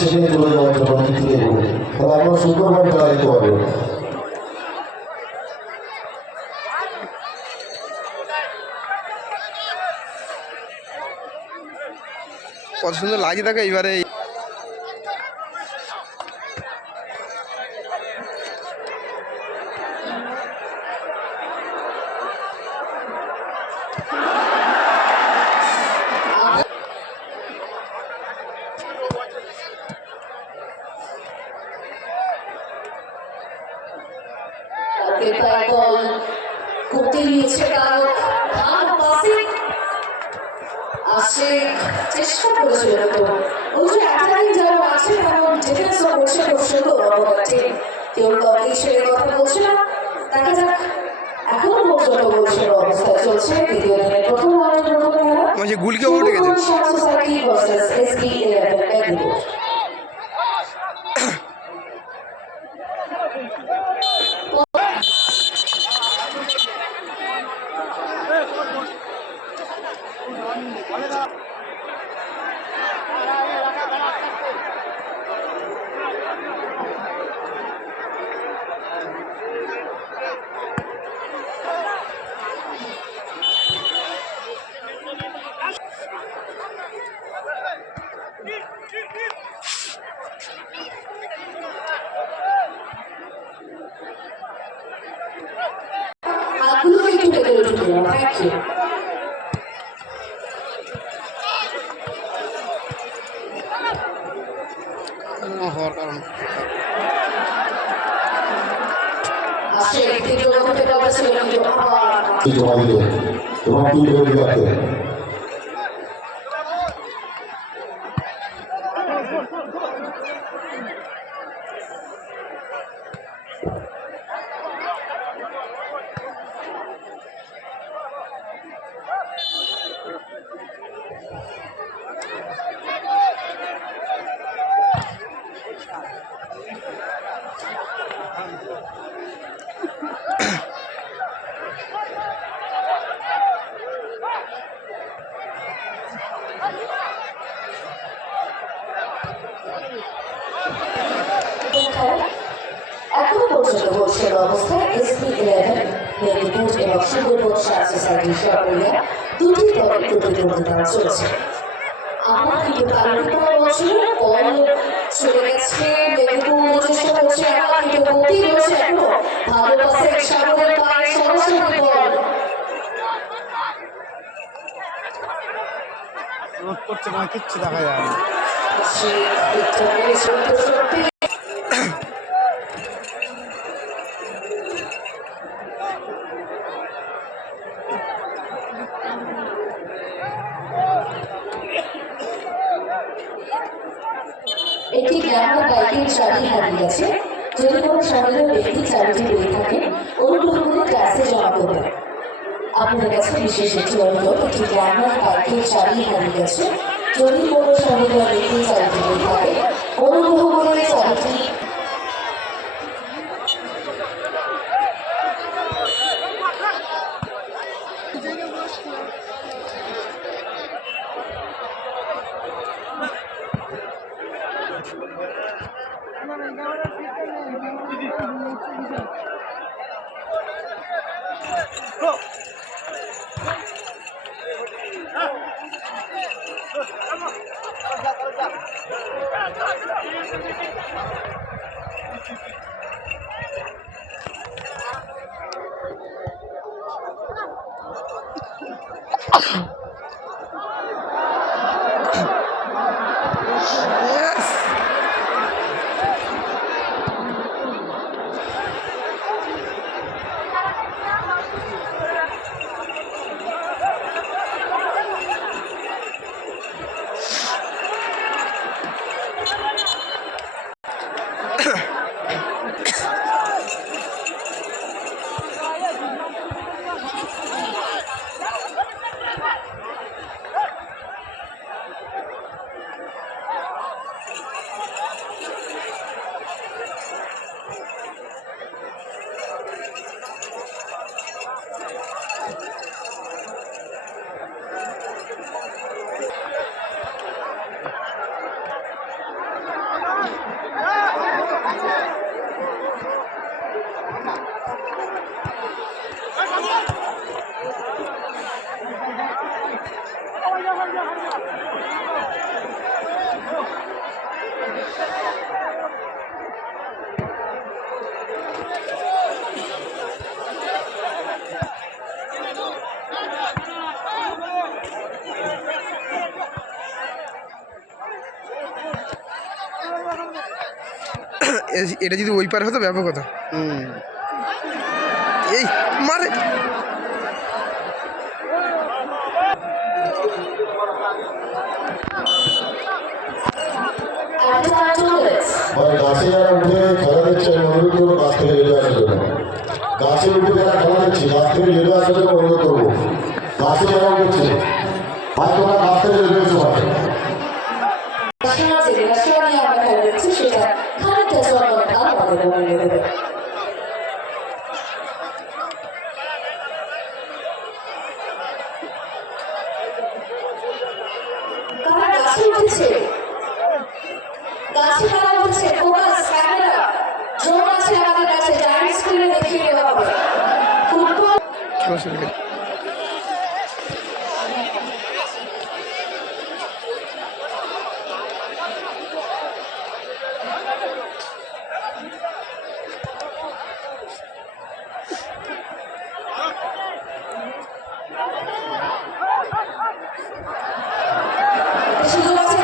সেখানে চলে যাওয়ার জন্য থেকে বলে তাহলে আপনারা সুন্দরভাবে খেলা দিতে পারবেন। কত সুন্দর লাগছে থাকে এইবারে চেষ্টা করেছিল তো ওই যে অ্যাটাকিং যারা আছে তারা ডিফেন্স করছে খুব সুন্দর অবকাঠে কেউ কাউকে ছেড়ে কথা বলছে না। দেখা যাক এখনো পর্যন্ত গোলশূন্য অবস্থায় চলছে দ্বিতীয় দিনের প্রথম রাউন্ডের প্রথম খেলা গুলকে উঠে গেছে society versus SP 11 Medinipur. Thank you. এখনো পর্যন্ত গোলশূন্য অবস্থায় এসপি 11 মেদিনীপুর এবং সুন্দরবন সোসাইটির সরকারিয়া দুটি দলের প্রতিদ্বন্দ্বিতা চলছে। আমার কিন্তু কারণে বলছিল বল চলে গেছে মেদিনীপুর চেষ্টা করছে আমার কিন্তু গতি রয়েছে এখনো ভালো পাশে সাগরের পায়ে সরাসরি বল রোড করছে না কিচ্ছু দেখা যায় না। একটি গ্রামের বাইকের চাবি হারিয়ে গেছে। যদি কোনো সন্দেহ ব্যক্তি চাবিটি পেয়ে থাকে অনুগ্রহ করে ক্লাসে জমা করবেন। আপনাদের কাছে বিশেষ একটি অনুরোধ, একটি গ্রামের বাইকের চাবি হারিয়ে গেছে। যদি কোনো সন্দেহ ব্যক্তি চাবিটি পেয়ে থাকে অনুগ্রহ করে চাবিটি এটা যদি ওই পার হতো ব্যাপক হতো। এই মারে ভাই গাছে যারা উঠে খেলা দেখছে আমি অনুরোধ করবো গাছ থেকে নেমে আসার জন্য। গাছে উঠে যারা খেলা দেখছি গাছ থেকে নেমে আসার জন্য অনুরোধ করবো। গাছে যারা উঠেছে ভাই তোমরা গাছ থেকে নেমে এসো ভাই। সেটা খানিকটা জনতা আমাদের মনে নেবে। কারা গাছে উঠেছে? গাছে কারা উঠেছে? ফোকাস ক্যামেরা জোন আছে আমাদের কাছে, জায়ান্ট স্ক্রিনে দেখিয়ে দেওয়া হবে। ফুটবল সুযোগ আছে।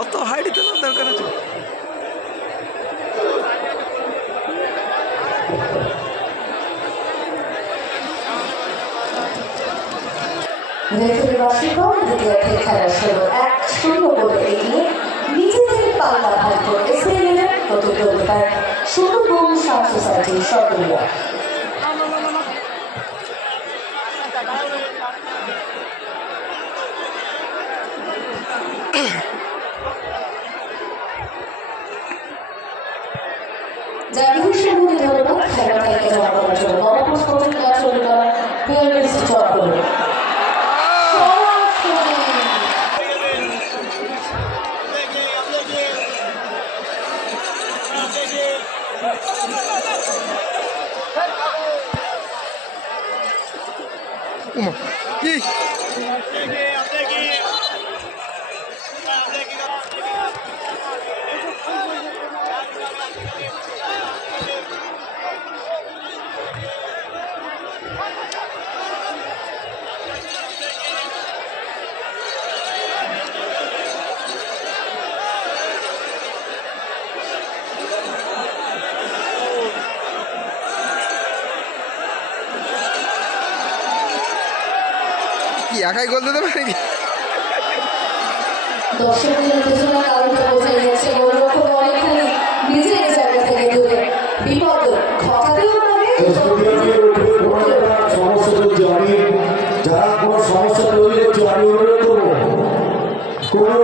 অত হাইট তো দরকার আছে। খেলা শুরু 1-0 বলে এগিয়ে নিজেদের পাল্লা ভাগ করে এসএলএ প্রতিযোগিতার সুন্দরবন সাত সোসাইটির সক্রিয় জাতীয় সঙ্গীত ধন্যবাদ খেলা তালিকা জমা করার জন্য নবম স্পোর্টিং ক্লাব চলিকা পিয়ারিস্ট চক্র কি একাই গোল দিতে পারে কি? দর্শকদের উত্তেজনা কারণটা বোঝা যাচ্ছে গোলরক্ষক অনেকখানি নিজের জায়গা থেকে দূরে বিপদ ঘটাতেও পারে। স্টেডিয়ামের উপরে কোনো একটা সমস্যা চলছে, আমি যারা কোনো সমস্যা তৈরি হচ্ছে আমি অনুরোধ করবো কোনো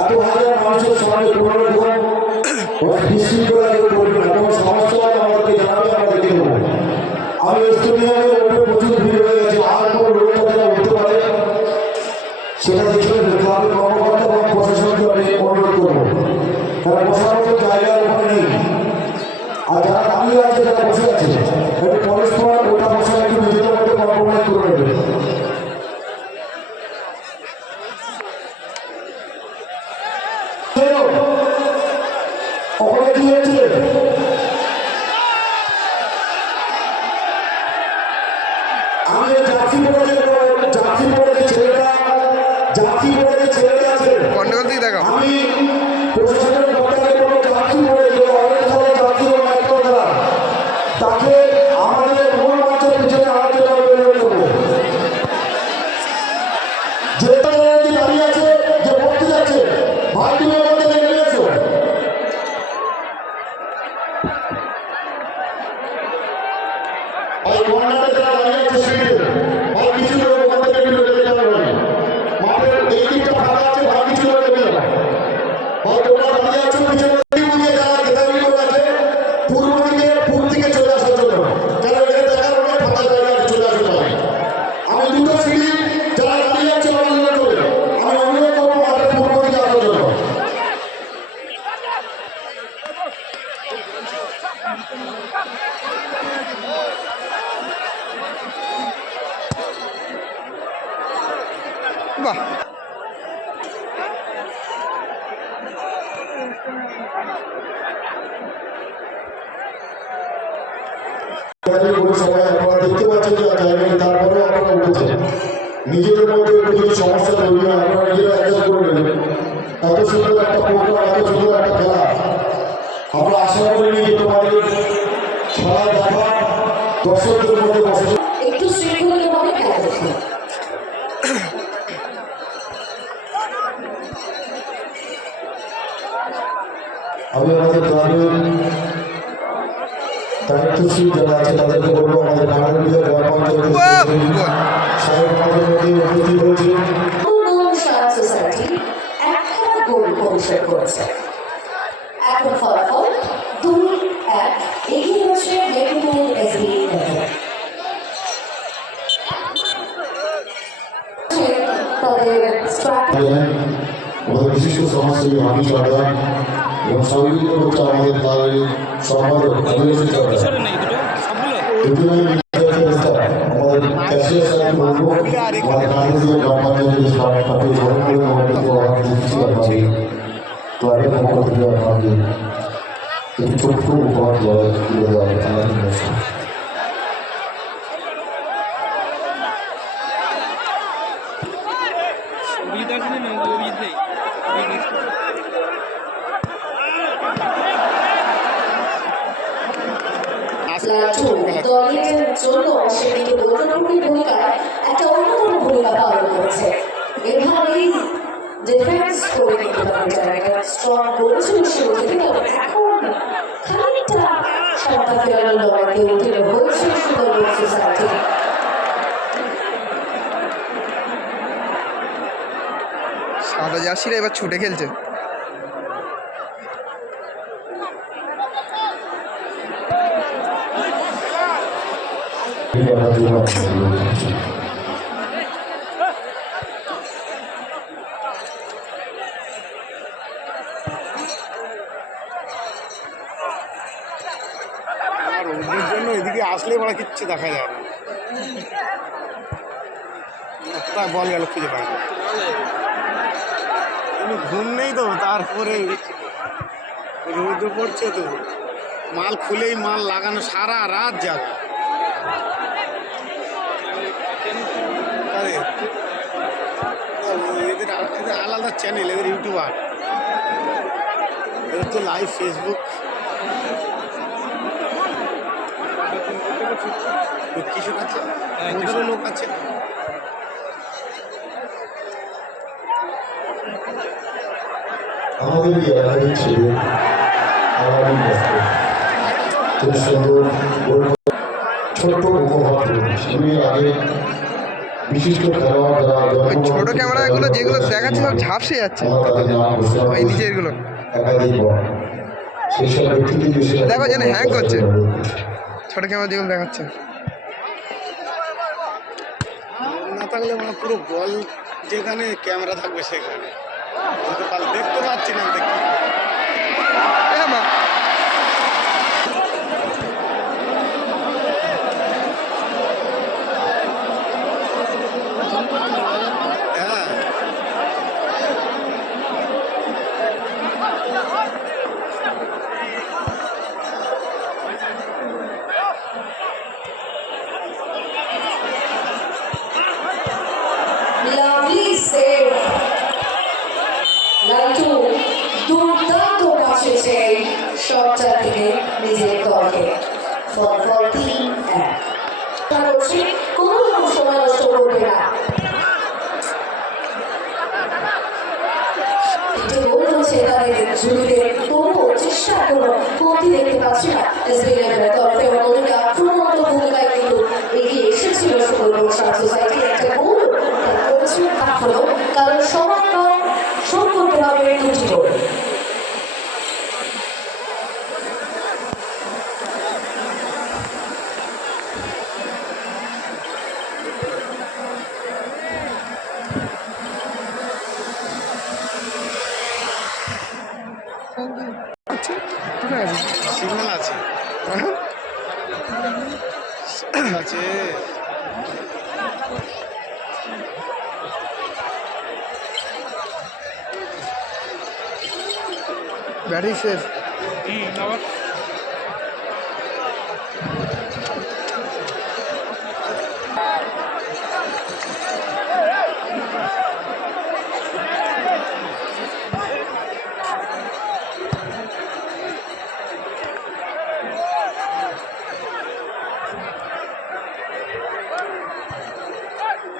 এত হাজার মানুষের সামনে কোনো রকম বিশৃঙ্খলা কেউ করবে না, কোনো সমস্যা হলে আমাদেরকে জানাবে, আমরা দেখে নেবো। আমি স্টেডিয়ামের উপরে প্রচুর ভিড় হয়ে গেছে, আর কোনো লোক যারা উঠতে পারে সেটা দেখে ক্লাবের কর্মকর্তা এবং প্রশাসনকে আমি অনুরোধ করবো, কারণ বসার মতো জায়গা ওখানে নেই। আর যারা দাঁড়িয়ে আছে যারা বসে আছে একটু পরস্পর ওটা বসে একটু নিজেদের মধ্যে কম্প্রোমাইজ করে নেবে। ওখানে কি হচ্ছে? আমি জার্সি পরে ছেলেটা আছে গন্ডগোল দিকে দেখাও। আমি প্রশাসনের পক্ষে কোনো জার্সি পরে যে অনেক সালে জার্সি তাকে আমাদের মূল মঞ্চের পিছনে আনার জন্য আমি অনুরোধ করবো। যেটা দাঁড়িয়ে আছে যে পড়তে যাচ্ছে ভাই তুমি আমাদের নেমে গেছো, ভাই কর্নারে যারা দাঁড়িয়ে আছে সিটে ভাই কিছু লোক ওখান থেকে একটু লেগে যাবে, মাঠের এই দিকটা ফাঁকা আছে, ভাই কিছু লোক লেগে যাবে। ভাই তোমরা দাঁড়িয়ে আছো পিছনে যারা গেদারি করে আছে পূর্ব দিকে চলে আসার জন্য, যারা এখানে দেখার অনেক ফাঁকা জায়গা আছে চলে আসতে পারে। আমি দুটো সিঁড়ি যারা দাঁড়িয়ে আছে অনুরোধ করে আমি অনুরোধ করবো মাঠের পূর্ব দিকে আসার জন্য। বাহ, সবাই আপনারা দেখতে পাচ্ছেন যে জায়গায় তারপরেও আপনারা উঠেছেন, নিজেদের মধ্যে একটু যদি সমস্যা তৈরি হয় আপনারা নিজেরা অ্যাডজাস্ট করে নেবেন। এত সুন্দর একটা প্রোগ্রাম, এত সুন্দর একটা খেলা, আমরা আশা করিনি যে তোমাদের খেলা দেখা দর্শকদের মধ্যে বসে। একটু শৃঙ্খলিতভাবে খেলা দেখুন। আমি আমাদের গ্রামের দায়িত্বশীল যারা আছে তাদেরকে বলবো আমাদের ভারতীয় গ্রাম পঞ্চায়েতের সাহেব আমাদের মধ্যে উপস্থিত হয়েছে। সোসাইটি একখানা গোল পরিশোধ করেছে। এখন ফলাফল 2-1 এগিয়ে রয়েছে মেদিনীপুর এসবি তাদের আমাদের বিশিষ্ট সমাজসেবী হামি সরকার এবং সহযোগিতা করছে আমাদের দলের সম্পাদক অভিলেখ সরকার। আমাদের ক্যাশিয়ার সাহেব বলবো আমাদের কালীপুর গ্রাম পঞ্চায়েতের সভাপতি ধর্মপুর কমিটিকে আমাদের দিচ্ছি আপনাকে ক্লাবের পক্ষ থেকে আপনাকে একটি ছোট্ট উপহার তুলে দেওয়া হবে আমাদের কাছে। দলের জন্য সেদিকে গুরুত্বপূর্ণ ভূমিকায় একটা অন্যতম ভূমিকা পালন করেছে। এভাবেই ডিফেন্স করে নিতে পারে যারা একটা স্ট্রং করেছিল শুরু থেকে, তবে এখন খানিকটা সমতা ফেরানোর লড়াইতে উঠে হয়েছে সুন্দরবন সোসাইটি। সাদা জার্সিরা এবার ছুটে খেলছে। আর ওদের জন্য এদিকে আসলে বড় কিচ্ছু দেখা যায় না, কোথায় বল গেল খুঁজে পায় না। কোনো ঘুম নেই তো, তারপরে রোদ পড়ছে তো, মাল খুলেই মাল লাগানো সারা রাত যাবে। এদের আলাদা চ্যানেল, এদের ইউটিউবার, এদের তো লাইভ ফেসবুক, কিছু আছে, ওদেরও লোক আছে। আমাদের এই এলাকারই ছিল আমারই কাছে খুব সুন্দর ছোট্ট উপহার সেগুলি আগে বিশিষ্ট খেলোয়াড় যারা ওই ছোট ক্যামেরাগুলো যেগুলো দেখাচ্ছে সব ঝাপসে যাচ্ছে ওই নিচের গুলো দেখো যেন হ্যাং করছে ছোট ক্যামেরা যেগুলো দেখাচ্ছে না থাকলে মানে পুরো বল যেখানে ক্যামেরা থাকবে সেখানে কিন্তু কাল দেখতে পাচ্ছি না দেখি হ্যাঁ মা হ্যাঁ Lovely save. লালটু দুর্দান্ত বাঁচিয়েছে শটটা থেকে নিজের দলকে ফলাফল 3-1 কোনো রকম সময় নষ্ট করবে না একটু গোল হচ্ছে তাদের জুড়িদের তবুও চেষ্টা কোনো কমতি দেখতে পাচ্ছি না এসবি ইলেভেনের তরফে এবং ওদিকে আক্রমণাত্মক ভূমিকায় কিন্তু এগিয়ে এসেছিল সুবর্ণ সোসাইটি একটা গোল তারা করেছিল তা হলো কারণ সময় কম শোধ করতে হবে দুটি গোল কোথায় আছে সিগন্যাল আছে সিগন্যাল আছে ব্যাটারি শেষ আবার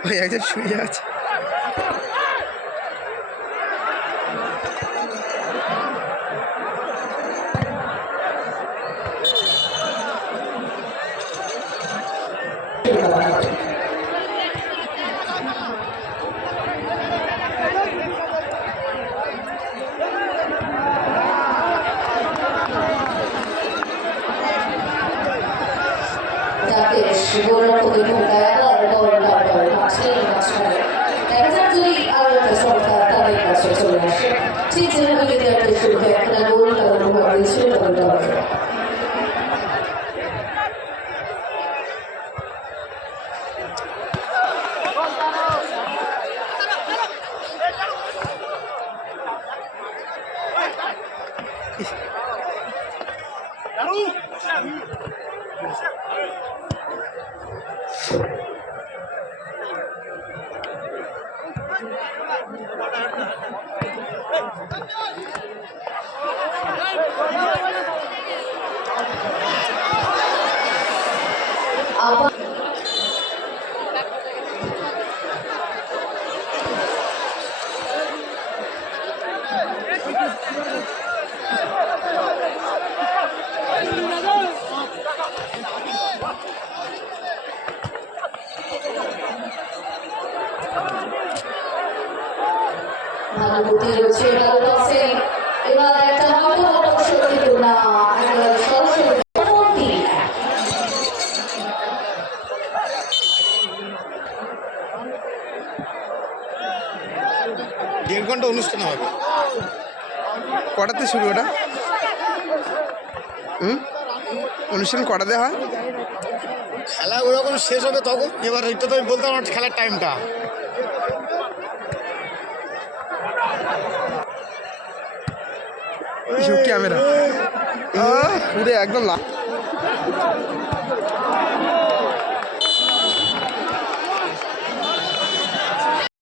ওই একজন শুয়ে আছে যাকে সুবর্ণ ভূমিকায় আবার বলটা মাঝখানে দেখা যাক যদি আরো একটা সরকার তাদের কাছে চলে আসে ঠিক যেভাবে বিদ্যার্থী শুরুতে একটা গোল তাদের উপহার দিয়েছিল তাদের দলকে আবার ভালো বুদ্ধি রয়েছে ভালো টসে এবার একটা হয়তো অবশ্যই কিন্তু না একেবারে সরাসরি 1.5 ঘন্টা অনুষ্ঠান হবে কটাতে শুরু ওটা অনুষ্ঠান কটাতে হয় খেলা যখন শেষ হবে তখন এবার এটা তো আমি বলতে পারবো না খেলার টাইমটা ক্যামেরা পুরো একদম